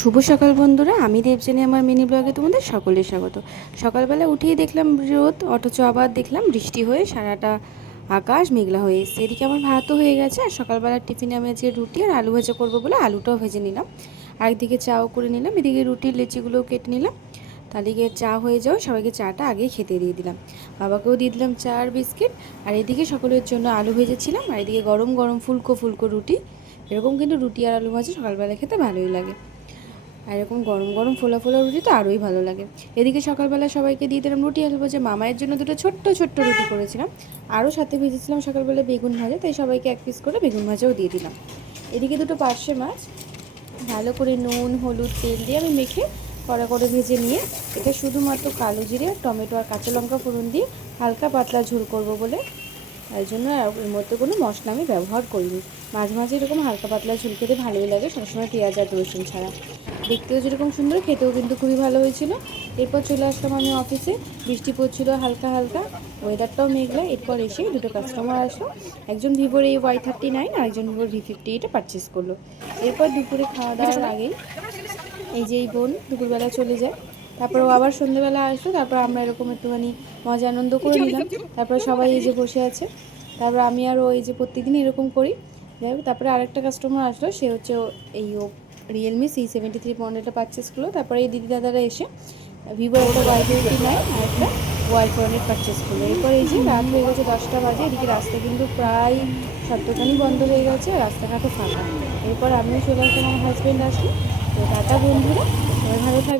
শুভ সকাল বন্ধুরা, আমি দেবজানি আমার মিনি ব্লগে তোমাদের সকলে স্বাগত। সকালবেলা উঠেই দেখলাম রোদ, অথচ আবার দেখলাম বৃষ্টি হয়ে সারাটা আকাশ মেঘলা হয়ে এসছে। এদিকে আমার ভাতও হয়ে গেছে, আর সকালবেলার টিফিনে আমি আজকে রুটি আর আলু ভাজা করব বলে আলুটাও ভেজে নিলাম। আর একদিকে চাও করে নিলাম, এদিকে রুটির লেচিগুলোও কেটে নিলাম। গিয়ে চা হয়ে যাও, সবাইকে চাটা আগে খেতে দিয়ে দিলাম। বাবাকেও দিয়ে দিলাম চা আর বিস্কিট। আর এদিকে সকলের জন্য আলু ভেজেছিলাম, আর এদিকে গরম গরম ফুলকো ফুলকো রুটি। এরকম কিন্তু রুটি আর আলু ভাজা সকালবেলা খেতে ভালোই লাগে। আর এরকম গরম গরম ফোলা ফোলা রুটি তো আরোই ভালো লাগে। এদিকে সকালবেলা সবাইকে দিয়ে দিলাম রুটি আসব যে মামায়ের জন্য দুটো ছোট্ট ছোট্ট রুটি করেছিলাম। আরও সাথে ভেজেছিলাম সকালবেলা বেগুন ভাজা, তাই সবাইকে এক পিস করে বেগুন ভাজাও দিয়ে দিলাম। এদিকে দুটো পার্শে মাছ, ভালো করে নুন, হলুদ, তেল দিয়ে আমি মেখে কড়া করে ভেজে নিয়ে এটা শুধুমাত্র কালো জিরে, টমেটো আর কাঁচা লঙ্কা ফোড়ন দিয়ে হালকা পাতলা ঝোল করব বলে তাই জন্য এর মধ্যে কোনো মশলা আমি ব্যবহার করিনি। মাঝে মাঝে এরকম হালকা পাতলা ঝুল খেতে ভালোই লাগে, সবসময় পেঁয়াজ আর রসুন ছাড়া। দেখতেও যেরকম সুন্দর, খেতেও কিন্তু খুবই ভালো হয়েছিল। এরপর চলে আসলাম আমি অফিসে। বৃষ্টি পড়ছিল হালকা হালকা ওয়েদারটাও মেঘলা। এরপর এসে দুটো কাস্টমার আসলো। একজন ভিভোর এই ওয়াই থার্টি নাইন আর একজন ভিভোর ভি ফিফটি এইটা পারচেস করল। এরপর দুপুরে খাওয়া দাওয়ার আগেই এই যে এই বোন দুপুরবেলা চলে যায়। তারপর ও আবার সন্ধ্যেবেলা আসলো তারপর আমরা এরকম একটুখানি মজা আনন্দ করে নিলাম। তারপর সবাই এই যে বসে আছে তারপর আমি আর ও এই যে প্রত্যেকদিন এরকম করি। যাই হোক তারপরে আরেকটা কাস্টমার আসলো সে হচ্ছে এই ও রিয়েলমি সি সেভেন্টি থ্রি মডেলটা পারচেস করল। তারপরে এই দিদি দাদারা এসে ভিভো একটা ওয়াই ফিফটি নাইন আর একটা ওয়াই পারচেস করল। এরপর এই যে রাত হয়ে গেছে দশটা বাজে এদিকে রাস্তা কিন্তু প্রায় সপ্তাহখানি বন্ধ হয়ে গেছে রাস্তাঘাটও ফাঁকা। এরপর আমিও চলে আসলাম আমার হাজব্যান্ড আসলো। তো টাটা বন্ধুরা ভালো থাকবে